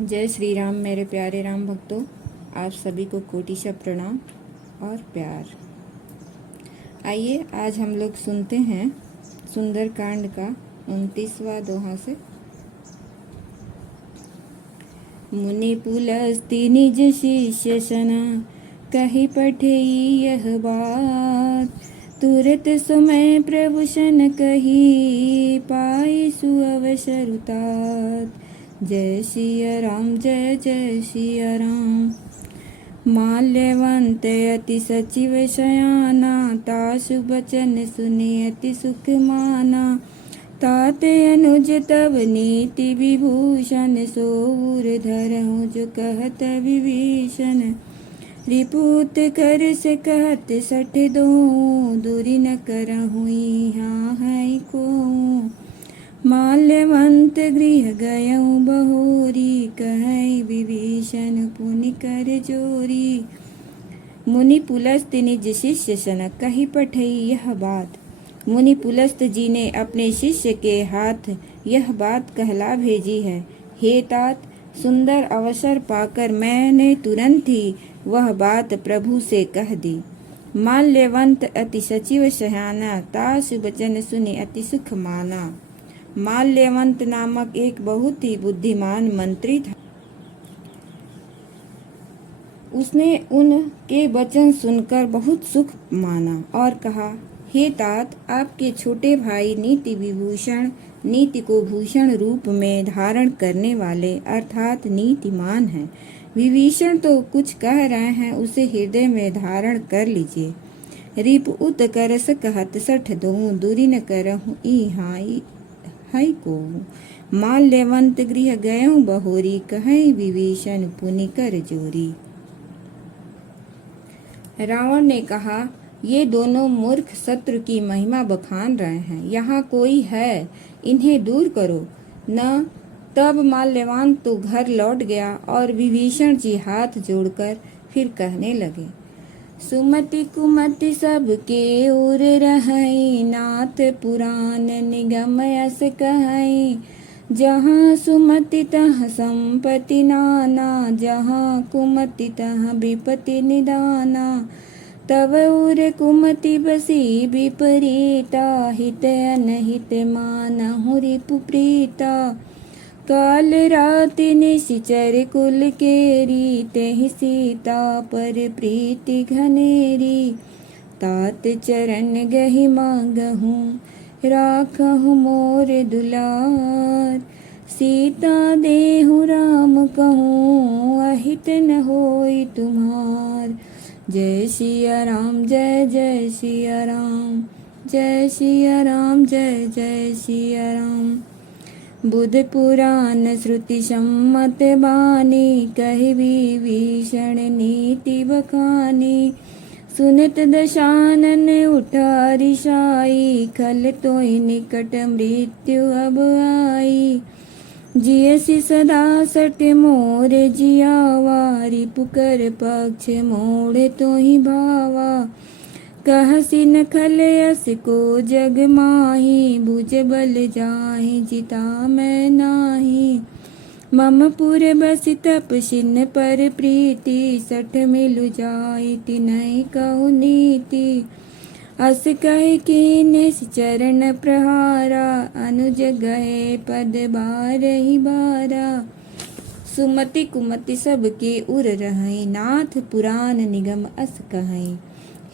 जय श्री राम मेरे प्यारे राम भक्तों, आप सभी को कोटिशा प्रणाम और प्यार। आइए आज हम लोग सुनते हैं सुंदर कांड का 29वां दोहा से। मुनि पुलस्ति निज शिष्य सना, कही पठेई यह बात। तुरत समय प्रभु शन कही, पाई सुअवसर उतात। जय सिया राम, जय जय सिया राम। माल्यवंत अति सचिव शयाना, तासु बचन सुनि अति सुख माना। तात अनुज तब नीति विभूषण, सोर धरहु जो कहत विभीषण। रिपुत कर से कहत सठ दो, दूरी न करहु यहाँ है को। माल्यवंत गृह गयऊ बहोरी, कहै विभीषण पुनि कर जोरी। मुनि पुलस्त निज शिष्य सन, कही पठई यह बात। मुनि पुलस्त जी ने अपने शिष्य के हाथ यह बात कहला भेजी है। हे तात, सुंदर अवसर पाकर मैंने तुरंत ही वह बात प्रभु से कह दी। माल्यवंत अति सचिव शयाना, तासु बचन सुनि अति सुख माना। माल्यवंत नामक एक बहुत ही बुद्धिमान मंत्री था। उसने उनके वचन सुनकर बहुत सुख माना और कहा, हे तात, आपके छोटे भाई नीति विभूषण, नीति को भूषण रूप में धारण करने वाले अर्थात नीतिमान हैं। विभीषण तो कुछ कह रहे हैं, उसे हृदय में धारण कर लीजिए। रिप उत करस कहत सठ दो, दूरी न करहु इहाई है को। माल्यवंत गृह गयऊ बहोरी, कहै विभीषण पुनि कर जोरी। रावण ने कहा, ये दोनों मूर्ख शत्रु की महिमा बखान रहे हैं। यहाँ कोई है, इन्हें दूर करो न। तब माल्यवान तो घर लौट गया और विभीषण जी हाथ जोड़कर फिर कहने लगे, सुमति कुमति सबके उर रहई, नाथ पुराण निगम यस कहई। जहाँ सुमति तहाँ संपत्ति नाना, जहाँ कुमति तहाँ विपत्ति निदाना। तब उर कुमति बसी विपरीता, हित अनहित मानहु रिपु प्रीता। काल राति निशिचर कुल केरी, तेहि सीता पर प्रीति घनेरी। तात चरण गहि मांगहु, राखहु मोर दुलार। सीता देहु राम कहूँ, अहित न होई तुम्हार। जय सिया राम, जय जय सिया राम। जय सिया राम, जय जय सिया राम। बुध पुराण श्रुति सम्मत बानी, कहि विभीषण नीति बखानी। सुनत दशानन उठा रिसाई, खल तोहि निकट मृत्यु अब आई। जियसि सदा सठ मोर जियावा, रिपु कर पक्ष मोड़ तोहि भावा। कहसि न खल यस को जग माही, भुज बल जाहि जिता मैं नाही। मम पुर बसि तपसिन पर प्रीति, सठ मिलु जाई तिनहि कहु नीति। अस कहि कीन्ह चरण प्रहारा, अनुज गए पद बारहि बारा। सुमति कुमति सबके उर रहई, नाथ पुराण निगम अस कहई।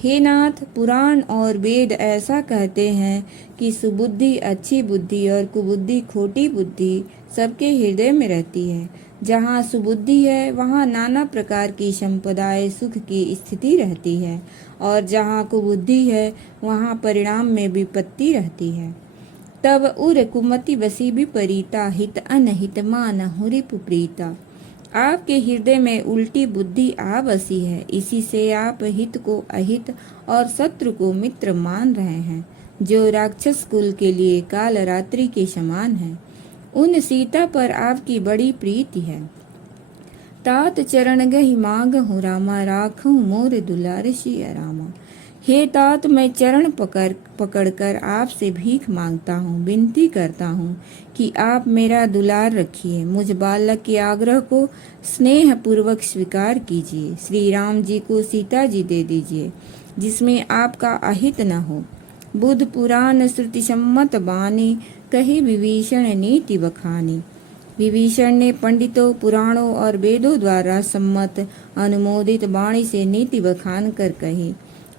हे नाथ, पुराण और वेद ऐसा कहते हैं कि सुबुद्धि अच्छी बुद्धि और कुबुद्धि खोटी बुद्धि सबके हृदय में रहती है। जहाँ सुबुद्धि है वहाँ नाना प्रकार की संपदाएं सुख की स्थिति रहती है, और जहाँ कुबुद्धि है वहाँ परिणाम में विपत्ति रहती है। तब उर कुमति बसी विपरीता, हित अनहित मानहु रिपु प्रीता। आपके हृदय में उल्टी बुद्धि आ बसी है, इसी से आप हित को अहित और शत्रु को मित्र मान रहे हैं, जो राक्षस कुल के लिए काल रात्रि के समान है। उन सीता पर आपकी बड़ी प्रीति है। तात चरण गहि मांगहु रामा, राखहु मोर दुलार सिया रामा। हे तात, मैं चरण पकड़कर आपसे भीख मांगता हूँ, विनती करता हूँ कि आप मेरा दुलार रखिए। मुझ बालक के आग्रह को स्नेह पूर्वक स्वीकार कीजिए। श्री राम जी को सीता जी दे दीजिए, जिसमें आपका अहित न हो। बुद्ध पुराण श्रुति सम्मत बानी, कही विभीषण नीति बखानी। विभीषण ने पंडितों, पुराणों और वेदों द्वारा सम्मत अनुमोदित वाणी से नीति बखान कर कही,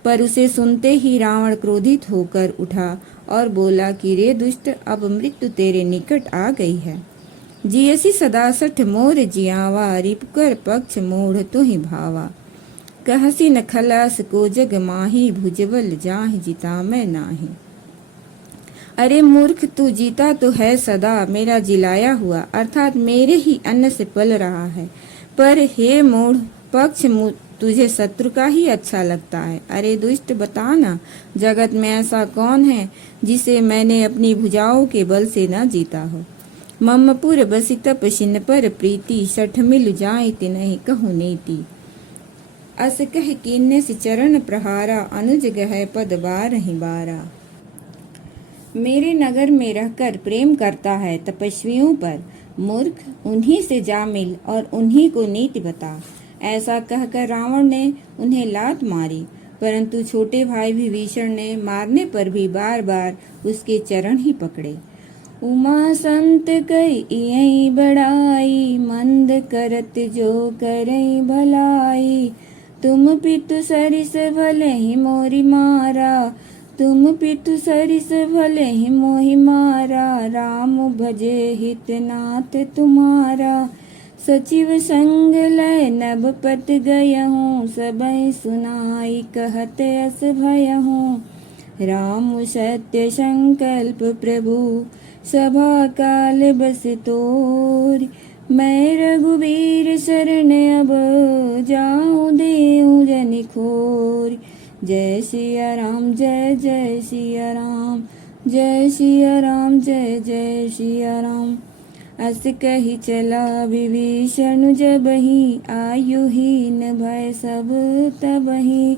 पर उसे सुनते ही रावण क्रोधित होकर उठा और बोला कि रे दुष्ट, अब मृत्यु तेरे निकट आ गई है। जियसी सदा सठ मोर जियावा, रिपकर पक्ष मोढ़ तुहि भावा। कहसी न खलास को जग माही, भुजबल जाहि जिता मैं नाही। अरे मूर्ख, तू जीता तो है सदा, मेरा जिलाया हुआ अर्थात मेरे ही अन्न से पल रहा है, पर हे मूढ़, पक्ष तुझे शत्रु का ही अच्छा लगता है। अरे दुष्ट, बताना, जगत में ऐसा कौन है जिसे मैंने अपनी भुजाओं के बल से न जीता हो। ममपुर बसी तप शिन पर प्रीति, सठ मिल जाए तिनहि कहु नीति। अस कह कीन्ने से चरण प्रहारा, अनुज गह पद बारहि बारा। मेरे नगर में रहकर प्रेम करता है तपस्वियों पर, मूर्ख, उन्हीं से जा मिल और उन्हीं को नीति बता। ऐसा कहकर रावण ने उन्हें लात मारी, परंतु छोटे भाई विभीषण ने मारने पर भी बार बार उसके चरण ही पकड़े। उमा संत कई बड़ाई, मंद करत जो करई भलाई। तुम पितु सरिस भले ही मोरी मारा, तुम पितु सरिस भले ही मोहि मारा। राम भजे हितनाथ तुम्हारा, सचिव संग लय नभ पत गयहूँ। सबई सुनाई कहत अस भयहूँ। राम सत्य संकल्प प्रभु, सभा काल बस तोरि। मैं रघुवीर शरण अब, जाऊँ देऊँ जनि खोरि। जय सिया राम, जय जय सिया राम, जय सिया राम, जय जय सिया राम। अस कही चला विभीषण जबहि, आयुहीन भय सब तबहि।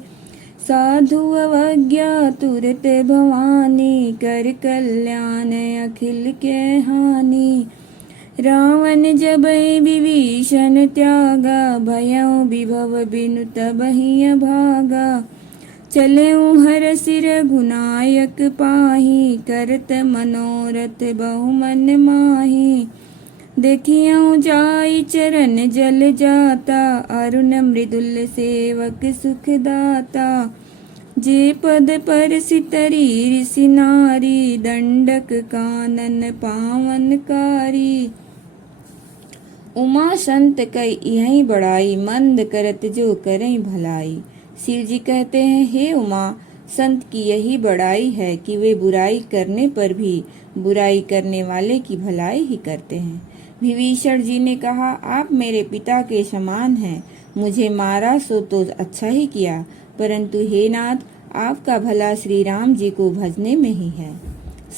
साधु अवज्ञा तुरत भवानी, कर कल्याण अखिल के हानि। रावण जबै विभीषण त्यागा, भयउ विभव बिनु तबहि अभागा। चलेऊ हर सिर गुनायक पाही, करत मनोरथ बहु मन माही। देखियऊ जाई चरण जल जाता, अरुण मृदुल सेवक सुख दाता। जे पद पर सितरी ऋषि नारी, दंडक कानन पावन कारी। उमा संत कई यही बड़ाई, मंद करत जो करई भलाई। शिव जी कहते हैं, हे उमा, संत की यही बड़ाई है कि वे बुराई करने पर भी बुराई करने वाले की भलाई ही करते हैं। विभीषण जी ने कहा, आप मेरे पिता के समान हैं, मुझे मारा सो तो अच्छा ही किया, परंतु हे नाथ, आपका भला श्री राम जी को भजने में ही है।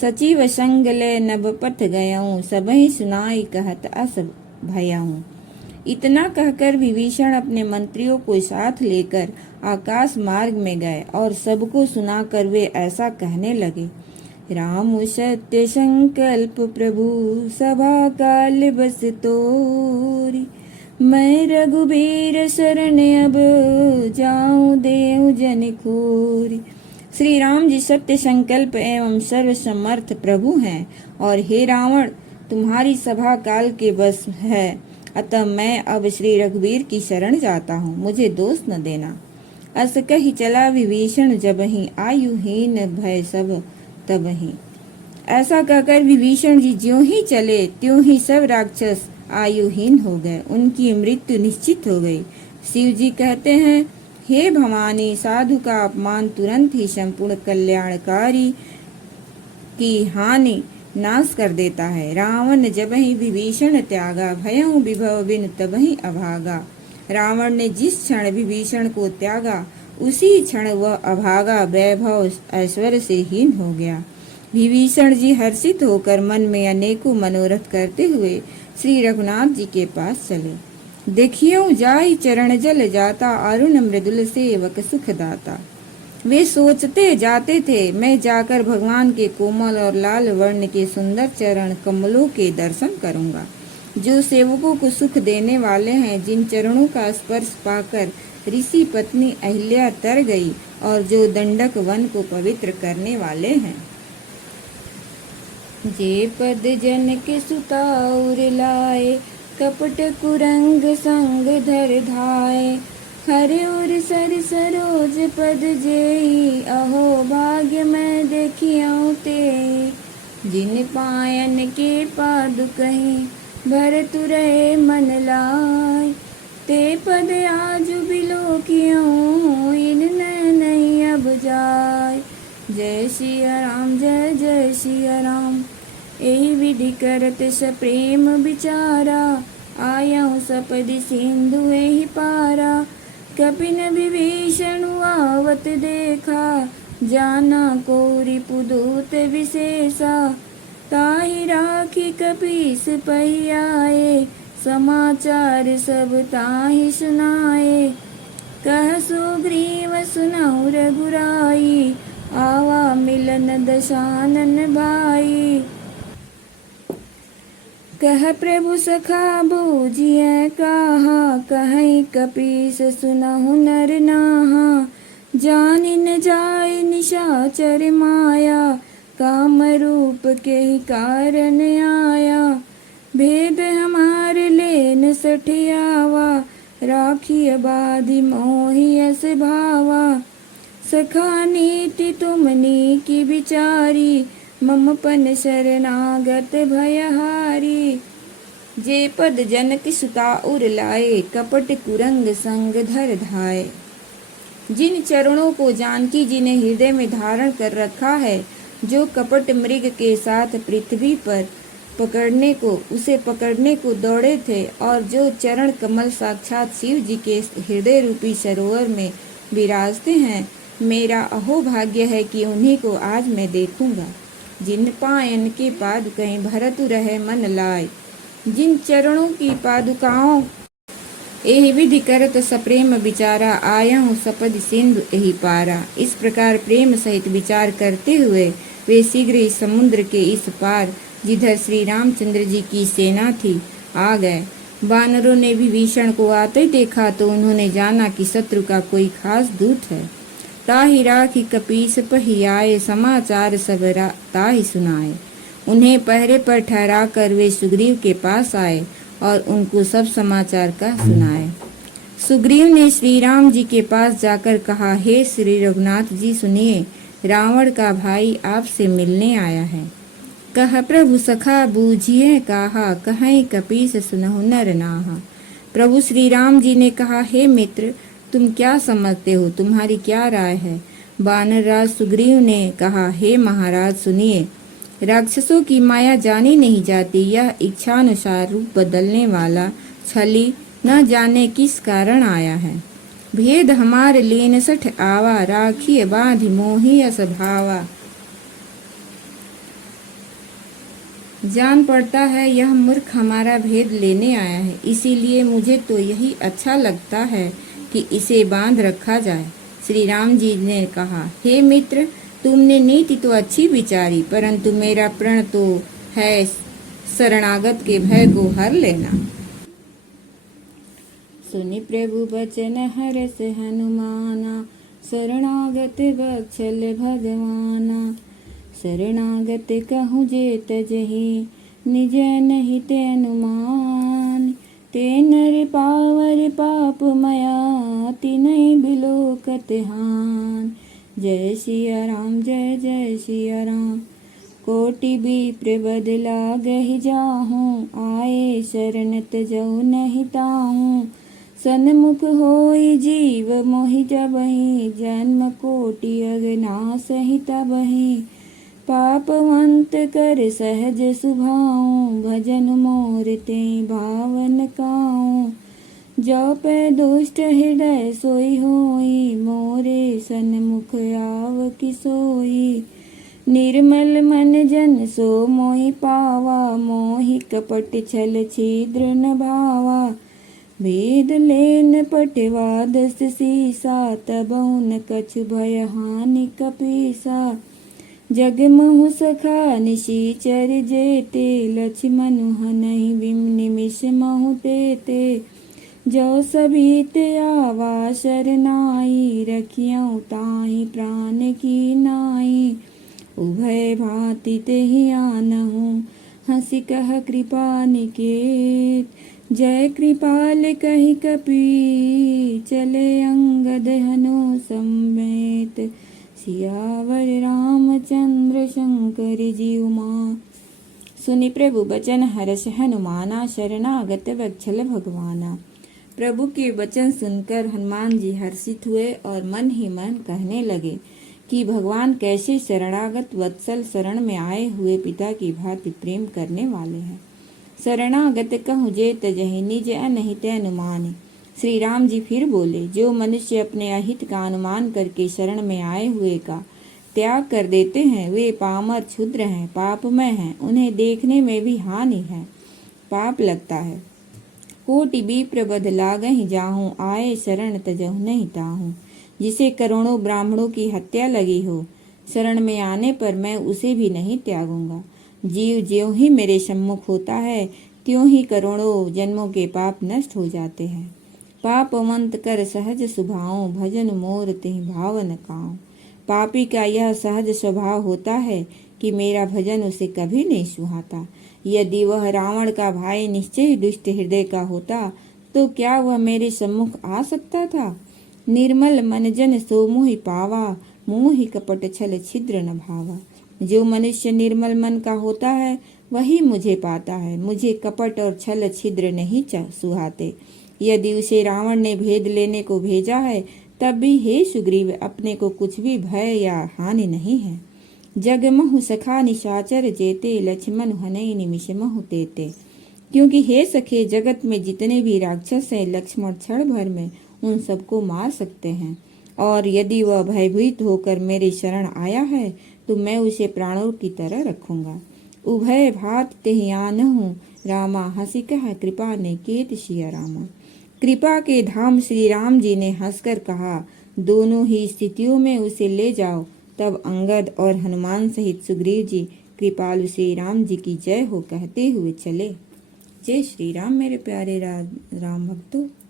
सचिव संग ले नभ पथ गयऊँ, सबहि सुनाई कहत अस भयऊँ। इतना कहकर विभीषण अपने मंत्रियों को साथ लेकर आकाश मार्ग में गए और सबको सुनाकर वे ऐसा कहने लगे। राम सत्य संकल्प प्रभु, सभा काल बस तोरि। मैं रघुबीर शरण अब, जाऊँ देऊँ जनि खोरि। श्री राम जी सत्य संकल्प एवं सर्वसमर्थ प्रभु हैं, और हे रावण, तुम्हारी सभा काल के बस है, अतः मैं अब श्री रघुवीर की शरण जाता हूँ, मुझे दोष न देना। अस कही चला विभीषण जबहि, आयुहीन भय सब तबहि। ऐसा कहकर विभीषण जी ज्यों ही चले त्यों ही सब राक्षस आयुहीन हो गए, उनकी मृत्यु निश्चित हो गई। शिव जी कहते हैं, हे भवानी, साधु का अपमान तुरंत ही संपूर्ण कल्याणकारी की हानि नाश कर देता है। रावण जबहि विभीषण त्यागा, भयउ विभव बिनु तबहि अभागा। रावण ने जिस क्षण विभीषण को त्यागा, उसी क्षण वह अभागा वैभव ऐश्वर्य से हीन हो गया। विभीषण जी हर्षित होकर मन में अनेकों मनोरथ करते हुए श्री रघुनाथ जी के पास चले। देखियो जाई चरण जल जाता, अरुण मृदुल सेवक सुख दाता। वे सोचते जाते थे, मैं जाकर भगवान के कोमल और लाल वर्ण के सुंदर चरण कमलों के दर्शन करूंगा, जो सेवकों को सुख देने वाले हैं, जिन चरणों का स्पर्श पाकर ऋषि पत्नी अहिल्या तर गई और जो दंडक वन को पवित्र करने वाले हैं। जे पद जन के सुताउर लाए, कपट कुरंग संग धर धाए, हरे और सर सरोज पद जेई, अहो भाग्य मैं देखियो ते, जिन पायन के पादुकहीं भरत रहे मन लाय, ते पद आज बिलो कियो इन नहीं अब जाय। जय सिया राम, जय जय सिया राम। एहि विधि करत सप्रेम विचारा, आयऊ सपदि सिंधु एहि पारा, कपिन विभीषण आवत देखा, जाना को रिपुदूत विशेषा, ताहि राखी कपीस पहियाए, समाचार सब ताहि सुनाए, कह सुग्रीव सुनहु रघुराई, आवा मिलन दशानन भाई। कह प्रभु सखा बूझिए कहा, कहीं कपीस सुनहु नर नाहा, जानि न जाय निशाचर माया, काम रूप के ही कारण आया, भेद हमार लेन सठियावा, राखिय बाधि मोहि अस भावा, सखा नीति तुमनी की विचारी, मम पन शरणागत भयहारी। जे पद जनक सुता उर लाए, कपट कुरंग संग धर धाए। जिन चरणों को जानकी जी ने हृदय में धारण कर रखा है, जो कपट मृग के साथ पृथ्वी पर उसे पकड़ने को दौड़े थे, और जो चरण कमल साक्षात शिव जी के हृदय रूपी सरोवर में विराजते हैं, मेरा अहो भाग्य है कि उन्हीं को आज मैं देखूंगा। जिन पायन के पादुकहीं भरत रहे मन लाय, जिन चरणों की पादुकाओं एहि विधि करत सप्रेम विचारा, आयहु सपद सिंधु एहि पारा। इस प्रकार प्रेम सहित विचार करते हुए वे शीघ्र ही समुद्र के इस पार, जिधर श्री रामचंद्र जी की सेना थी, आ गए। वानरों ने विभीषण को आते देखा तो उन्होंने जाना कि शत्रु का कोई खास दूत है। ताहि राखी कपीस पहियाए, समाचार सब ताहि सुनाए। उन्हें पहरे पर ठहरा कर वे सुग्रीव के पास आए और उनको सब समाचार का सुनाए। सुग्रीव ने श्री राम जी के पास जाकर कहा, हे श्री रघुनाथ जी सुनिए, रावण का भाई आपसे मिलने आया है। कह प्रभु सखा बूझिए कहा, कहीं कपीस सुनहु नर नाहा। प्रभु श्री राम जी ने कहा, हे मित्र, तुम क्या समझते हो, तुम्हारी क्या राय है। वानर राज सुग्रीव ने कहा, हे महाराज सुनिए, राक्षसों की माया जानी नहीं जाती। यह इच्छानुसार रूप बदलने वाला छली न जाने किस कारण आया है। भेद हमार लेन सठ आवा, राखिय बाधि मोहि अस भावा। जान पड़ता है यह मूर्ख हमारा भेद लेने आया है, इसीलिए मुझे तो यही अच्छा लगता है कि इसे बांध रखा जाए। श्री राम जी ने कहा, हे मित्र, तुमने नीति तो अच्छी विचारी, परंतु मेरा प्रण तो है शरणागत के भय को हर लेना। सुनि प्रभु बचन हरस हनुमाना, शरणागत बत्सल भगवाना। शरणागत कहूँ जे तजहि, निज नहीं ते अनुमान। ते नर पावर पाप मया, तिनहि बिलोकत हान। जय सिया राम, जय जय सिया राम। कोटि विप्र बदला गहि जाहूँ, आए शरण तजौ नहीं ताहूँ। सन्मुख होई जीव मोहि जबहि, जन्म कोटि अगनाश ही तबहि। पापवंत कर सहज सुभाऊं, भजन मोर ते भावन काऊं। जो पे दुष्ट हृदय सोई होई, मोरे सन्मुख आव किसोई। निर्मल मन जन सो मोहि पावा, मोहि कपट छल छिद्र न भावा। भेद लेन पटवा दस सीसा, तबहु न कछु भय हानि कपीसा। जग महु सखा निशिचर जेते, लक्ष्मण हनहि विम निमिष महु तेते। जो सभी आवा शरनाई, रखियऊ ताहि प्राण की नाई। उभय भांति तेहि आनहु, हंसी कह कृपा निकेत। जय कृपाल कहि कपि, चले अंगद हनु समेत। सियावर रामचंद्र शंकर जी उमा। सुनि प्रभु बचन हर्ष हनुमाना, शरणागत वत्सल भगवाना। प्रभु के वचन सुनकर हनुमान जी हर्षित हुए और मन ही मन कहने लगे कि भगवान कैसे शरणागत वत्सल शरण में आए हुए पिता की भांति प्रेम करने वाले हैं। शरणागत कहूँ जे तजहि, निज अनहित अनुमान। श्री राम जी फिर बोले, जो मनुष्य अपने अहित का अनुमान करके शरण में आए हुए का त्याग कर देते हैं, वे पामर क्षुद्र हैं, पापमय हैं, उन्हें देखने में भी हानि है, पाप लगता है। कोटि विप्र बध लागहि जाहूँ, आए शरण तजहु नहीं ताहूँ। जिसे करोड़ों ब्राह्मणों की हत्या लगी हो, शरण में आने पर मैं उसे भी नहीं त्यागूंगा। जीव ज्यों ही मेरे सम्मुख होता है, त्यों ही करोड़ों जन्मों के पाप नष्ट हो जाते हैं। पापवंत कर सहज सुभाओ, भजन मोर तिहि भाव न काऊं। पापी का यह सहज स्वभाव होता है कि मेरा भजन उसे कभी नहीं सुहाता। यदि वह रावण का भाई निश्चय ही दुष्ट हृदय का होता, तो क्या वह मेरे सम्मुख आ सकता था। निर्मल मन जन सो मोहि पावा, मोहि कपट छल छिद्र न भावा। जो मनुष्य निर्मल मन का होता है, वही मुझे पाता है। मुझे कपट और छल छिद्र नहीं सुहाते। यदि उसे रावण ने भेद लेने को भेजा है, तब भी हे सुग्रीव, अपने को कुछ भी भय या हानि नहीं है। जग महु सखा निशाचर जेते, लक्ष्मण हनहि निमिष महु तेते। क्योंकि हे सखे, जगत में जितने भी राक्षस हैं, लक्ष्मण क्षण भर में उन सबको मार सकते हैं। और यदि वह भयभीत होकर मेरे शरण आया है, तो मैं उसे प्राणों की तरह रखूंगा। उभय भात तेहि आनहु, रामा हंसी कह कृपा निकेत। सिया रामा। कृपा के धाम श्री राम जी ने हंसकर कहा, दोनों ही स्थितियों में उसे ले जाओ। तब अंगद और हनुमान सहित सुग्रीव जी कृपालु श्री राम जी की जय हो कहते हुए चले। जय श्री राम मेरे प्यारे राम भक्तों।